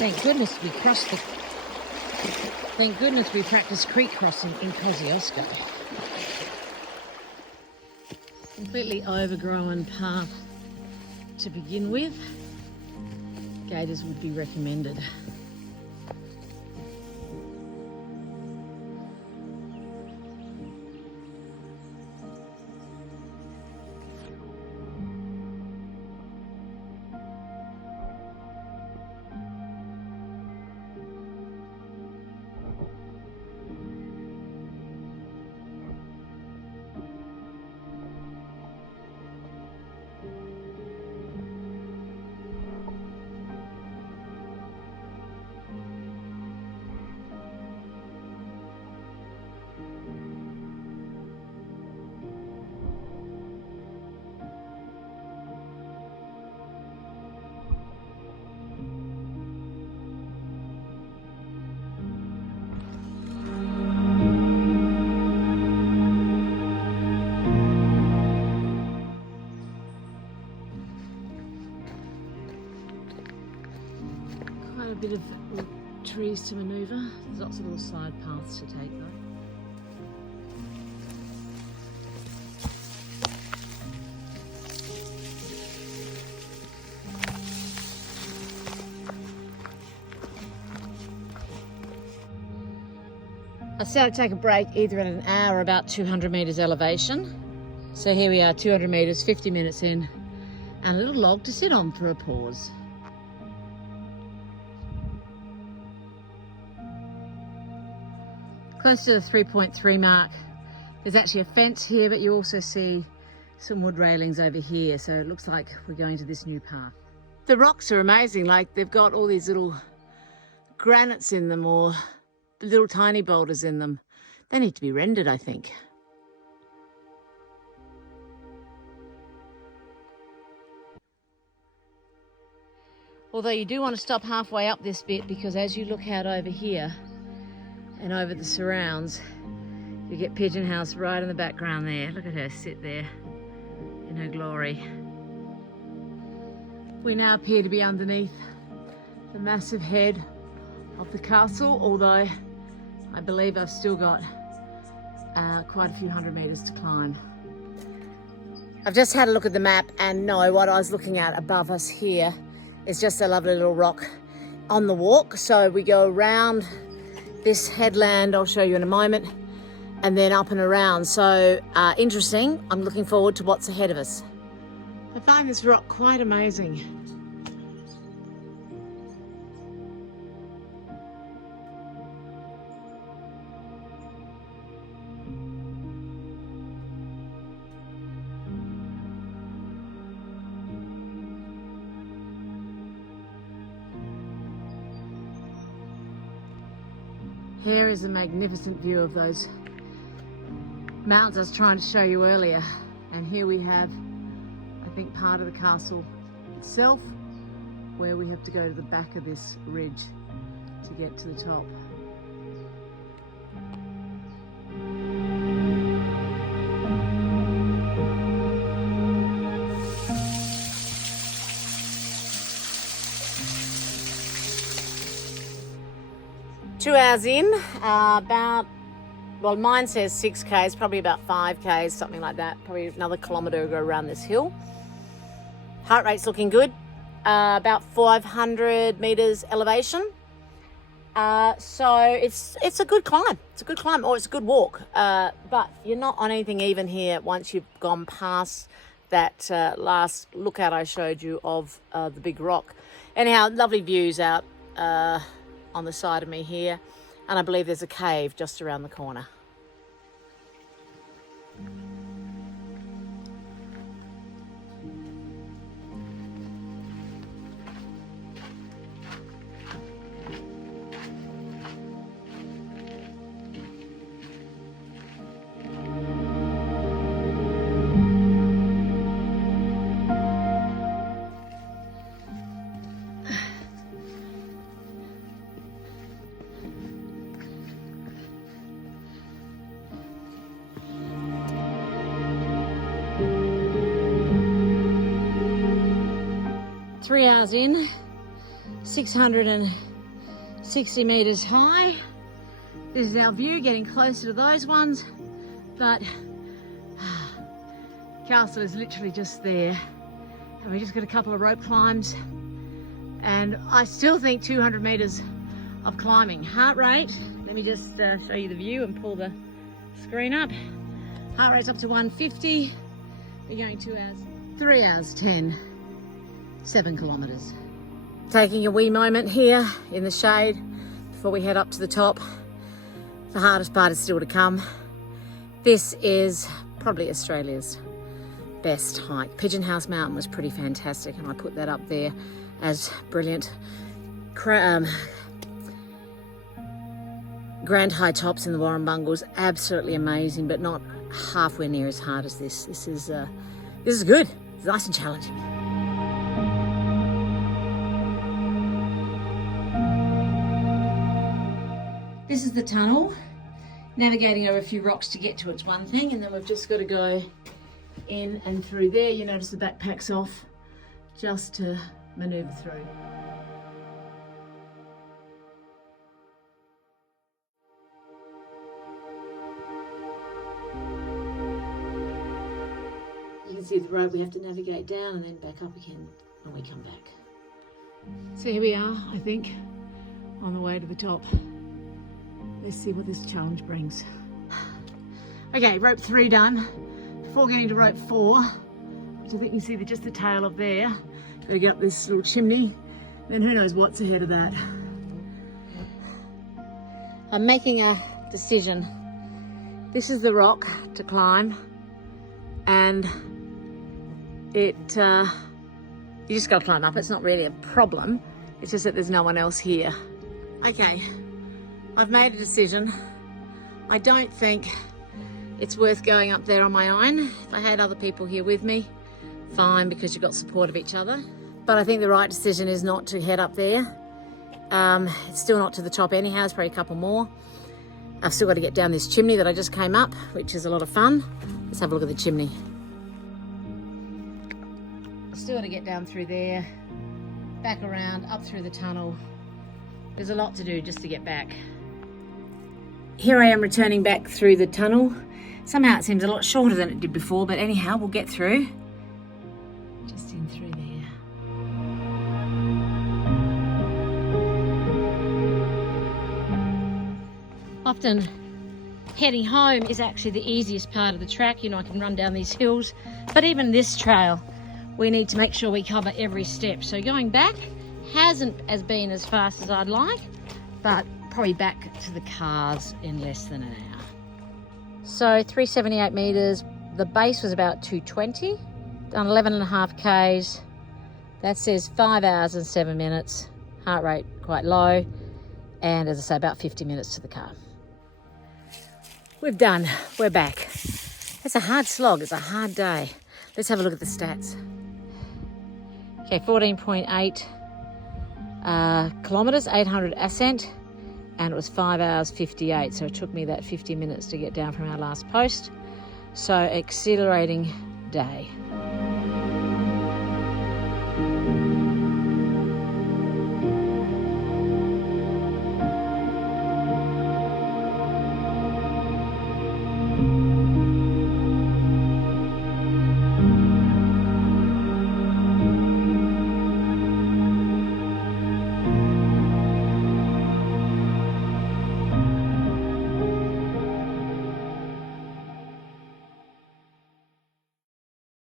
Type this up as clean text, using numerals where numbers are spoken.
Thank goodness we crossed the... Thank goodness we practiced creek crossing in Kosciuszko. Completely overgrown path to begin with. Gators would be recommended. Quite a bit of trees to manoeuvre. There's lots of little side paths to take though. I decided to take a break either at an hour or about 200 metres elevation. So here we are, 200 metres, 50 minutes in, and a little log to sit on for a pause. Close to the 3.3 mark. There's actually a fence here, but you also see some wood railings over here. So it looks like we're going to this new path. The rocks are amazing. Like they've got all these little granites in them or little tiny boulders in them. They need to be rendered, I think. Although you do want to stop halfway up this bit because as you look out over here and over the surrounds, you get Pigeon House right in the background there. Look at her sit there in her glory. We now appear to be underneath the massive head of the castle, although I believe I've still got quite a few hundred metres to climb. I've just had a look at the map and no, what I was looking at above us here is just a lovely little rock on the walk. So we go around this headland, I'll show you in a moment, and then up and around. So interesting. I'm looking forward to what's ahead of us. I find this rock quite amazing. Here is a magnificent view of those mountains I was trying to show you earlier. And here we have, I think, part of the castle itself, where we have to go to the back of this ridge to get to the top. Two hours in, about, well, mine says 6 Ks, probably about 5 Ks, something like that. Probably another kilometre to go around this hill. Heart rate's looking good. About 500 metres elevation. So it's a good climb. It's a good climb, or it's a good walk. But you're not on anything even here once you've gone past that last lookout I showed you of the big rock. Anyhow, lovely views out on the side of me here, and I believe there's a cave just around the corner. Three hours in, 660 meters high. This is our view, getting closer to those ones, but castle is literally just there. And we just got a couple of rope climbs, and I still think 200 meters of climbing. Heart rate, let me just show you the view and pull the screen up. Heart rate's up to 150. We're going 2 hours, 3 hours 10, 7 kilometers. Taking a wee moment here in the shade before we head up to the top. The hardest part is still to come. This is probably Australia's best hike. Pigeon House Mountain was pretty fantastic, and I put that up there as brilliant. Grand High Tops in the Warrumbungles, absolutely amazing, but not halfway near as hard as this. This is good. It's nice and challenging. This is the tunnel. Navigating over a few rocks to get to it's one thing, and then we've just got to go in and through there. You notice the backpack's off just to manoeuvre through. You can see the road we have to navigate down and then back up again when we come back. So here we are, I think, on the way to the top. Let's see what this challenge brings. Okay, rope 3 done. Before getting to rope 4, which I think you see just the tail of there, got to get up this little chimney, then who knows what's ahead of that. I'm making a decision. This is the rock to climb, and you just got to climb up. It's not really a problem. It's just that there's no one else here. Okay, I've made a decision. I don't think it's worth going up there on my own. If I had other people here with me, fine, because you've got support of each other. But I think the right decision is not to head up there. It's still not to the top anyhow, it's probably a couple more. I've still got to get down this chimney that I just came up, which is a lot of fun. Let's have a look at the chimney. Still got to get down through there, back around, up through the tunnel. There's a lot to do just to get back. Here I am returning back through the tunnel. Somehow it seems a lot shorter than it did before, but anyhow, we'll get through. Just in through there. Often heading home is actually the easiest part of the track. You know, I can run down these hills, but even this trail, we need to make sure we cover every step. So going back hasn't been as fast as I'd like, but probably back to the cars in less than an hour. So 378 meters, the base was about 220, done 11.5 Ks. That says 5 hours and 7 minutes, heart rate quite low, and as I say, about 50 minutes to the car. We've done, we're back. It's a hard slog, it's a hard day. Let's have a look at the stats. Okay, 14.8 kilometers, 800 ascent, and it was 5 hours 58, so it took me that 50 minutes to get down from our last post. So exhilarating day.